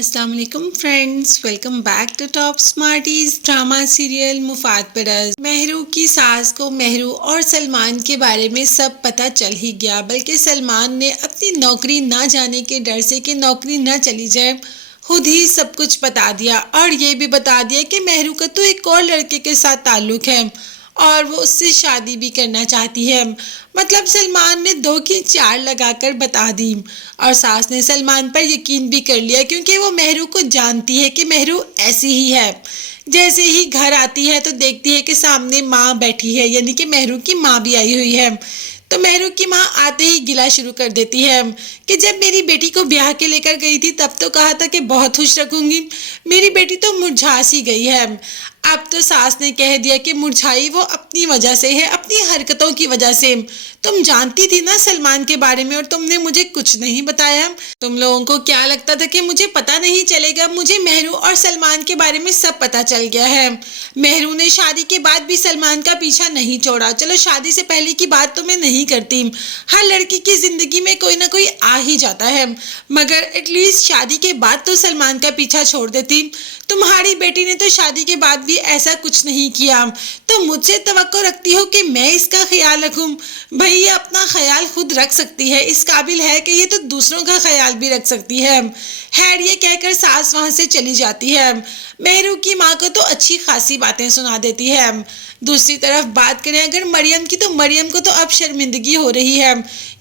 अस्सलाम वालेकुम friends, welcome back to Top Smarties. Drama serial Mufaad Parast. Mahru की सास को महरू और सलमान के बारे में सब पता चल ही गया, बल्कि सलमान ने अपनी नौकरी ना जाने के डर से कि नौकरी ना चली जाए खुद ही सब कुछ बता दिया, और ये भी बता दिया कि महरू का तो एक और लड़के के साथ ताल्लुक है और वो उससे शादी भी करना चाहती है। मतलब सलमान ने 2 की 4 लगाकर बता दी, और सास ने सलमान पर यकीन भी कर लिया, क्योंकि वो महरू को जानती है कि महरू ऐसी ही है। जैसे ही घर आती है तो देखती है कि सामने माँ बैठी है, यानी कि महरू की माँ भी आई हुई है। तो महरू की माँ आते ही गिला शुरू कर देती है कि जब मेरी बेटी को ब्याह के लेकर गई थी तब तो कहा था कि बहुत खुश रखूंगी, मेरी बेटी तो मुरझा सी गई है। अब तो सास ने कह दिया कि मुरझाई वो अपनी वजह से है, अपनी हरकतों की वजह से। तुम जानती थी ना सलमान के बारे में और तुमने मुझे कुछ नहीं बताया। तुम लोगों को क्या लगता था कि मुझे पता नहीं चलेगा? मुझे महरू और सलमान के बारे में सब पता चल गया है। महरू ने शादी के बाद भी सलमान का पीछा नहीं छोड़ा। चलो शादी से पहले की बात तो मैं नहीं करती, हर लड़की की जिंदगी में कोई ना कोई आ ही जाता है, मगर एटलीस्ट शादी के बाद तो सलमान का पीछा छोड़ देती। तुम्हारी बेटी ने तो शादी के बाद भी ऐसा कुछ नहीं किया, तो मुझसे तवक्को रखती हो कि मैं इसका ख्याल रखूं? भाई ये अपना ख्याल खुद रख सकती है, इस काबिल है कि ये तो दूसरों का ख्याल भी रख सकती है। खैर ये कहकर सास वहां से चली जाती है। महरू की माँ को तो अच्छी खासी बातें सुना देती है। दूसरी तरफ बात करें अगर मरियम की, तो मरियम को तो अब शर्मिंदगी हो रही है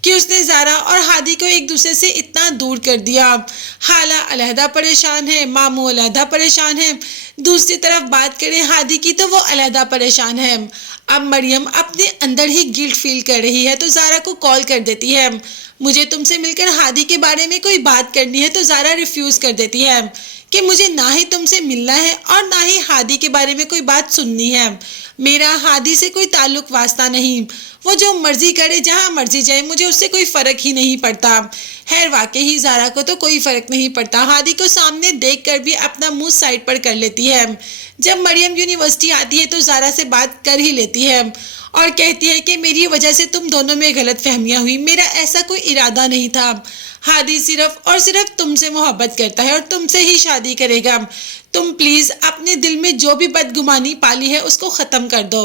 कि उसने ज़ारा और हादी को एक दूसरे से इतना दूर कर दिया। खाला अलहदा परेशान है, मामू अलहदा परेशान है। दूसरी तरफ बात करें हादी की, तो वो अलहदा परेशान है। अब मरियम अपने अंदर ही गिल्ट फील कर रही है, तो ज़ारा को कॉल कर देती है। मुझे तुमसे मिलकर हादी के बारे में कोई बात करनी है, तो ज़ारा रिफ्यूज़ कर देती है कि मुझे ना ही तुमसे मिलना है और ना ही हादी के बारे में कोई बात सुननी है। मेरा हादी से कोई ताल्लुक वास्ता नहीं, वो जो मर्जी करे जहाँ मर्जी जाए, मुझे उससे कोई फ़र्क ही नहीं पड़ता। खैर वाकई ही ज़ारा को तो कोई फ़र्क नहीं पड़ता। हादी को सामने देखकर भी अपना मुंह साइड पर कर लेती है। जब मरियम यूनिवर्सिटी आती है तो ज़ारा से बात कर ही लेती है और कहती है कि मेरी वजह से तुम दोनों में गलत फहमियाँ हुई, मेरा ऐसा कोई इरादा नहीं था। हादी सिर्फ और सिर्फ तुमसे मोहब्बत करता है और तुमसे ही शादी करेगा। तुम प्लीज़ अपने दिल में जो भी बदगुमानी पाली है उसको ख़त्म कर दो।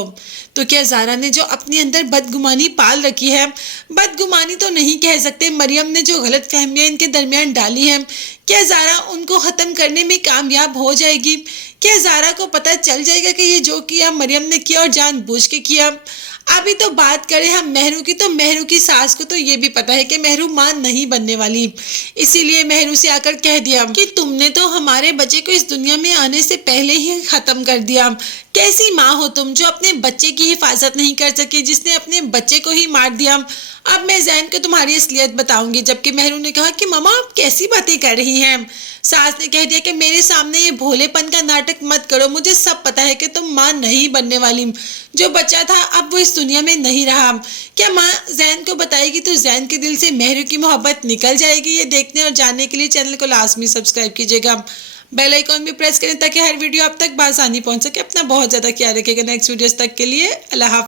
तो क्या ज़ारा ने जो अपने अंदर बदगुमानी पाल रखी है, बदगुमानी तो नहीं कह सकते, मरियम ने जो गलत फहमियाँ इनके दरमियान डाली हैं, क्या ज़ारा उनको ख़त्म करने में कामयाब हो जाएगी? क्या ज़ारा को पता चल जाएगा कि ये जो किया मरियम ने किया और जानबूझ के किया? अभी तो बात करें हम महरू की, तो महरू की सास को तो ये भी पता है कि महरू मां नहीं बनने वाली, इसीलिए महरू से आकर कह दिया कि तुमने तो हमारे बच्चे को इस दुनिया में आने से पहले ही खत्म कर दिया। कैसी माँ हो तुम जो अपने बच्चे की हिफाजत नहीं कर सकी, जिसने अपने बच्चे को ही मार दिया। अब मैं जैन को तुम्हारी असलियत बताऊंगी। जबकि महरू ने कहा कि मामा आप कैसी बातें कर रही हैं। सास ने कह दिया कि मेरे सामने ये भोलेपन का नाटक मत करो, मुझे सब पता है कि तुम माँ नहीं बनने वाली। जो बच्चा था अब वो इस दुनिया में नहीं रहा। क्या माँ जैन को बताएगी तो जैन के दिल से महरू की मोहब्बत निकल जाएगी? ये देखने और जानने के लिए चैनल को लाजमी सब्सक्राइब कीजिएगा, बेल आइकॉन भी प्रेस करें ताकि हर वीडियो आप तक बआसानी पहुंच सके। अपना बहुत ज़्यादा ख्याल रखिएगा। नेक्स्ट वीडियोस तक के लिए अल्लाह हाफ़िज़।